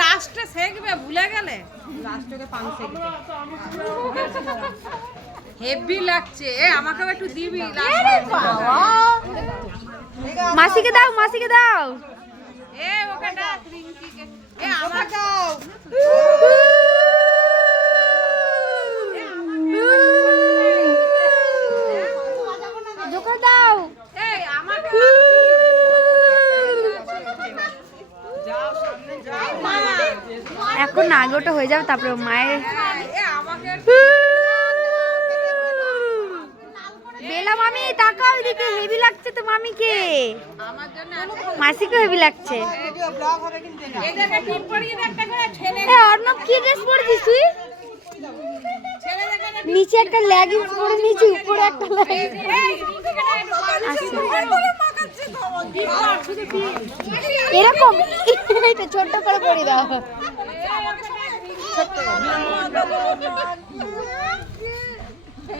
লাস্টে সেকবে ভুলে গেলে লাস্টে পান সেকবে হেভি লাগছে আমাকেও একটু দিবি মাসিকে দাও মাসিকে দাও ওকে ডাক রিঙ্কিকে আমাকে দাও জোকা দাও আমাকে এখন আগে ওটা হয়ে যাবে তারপরে মায়ের বেলা মামি তাকাও এদিকে হেভি লাগছে তো মামিকে মাসিকে হেভি লাগছে অর্ণব কি ড্রেস পরেছিস তুই নিচে একটা লেগিংস পরে নিচে উপরে একটা এরকম এটা ছোট্ট করে পরে দাও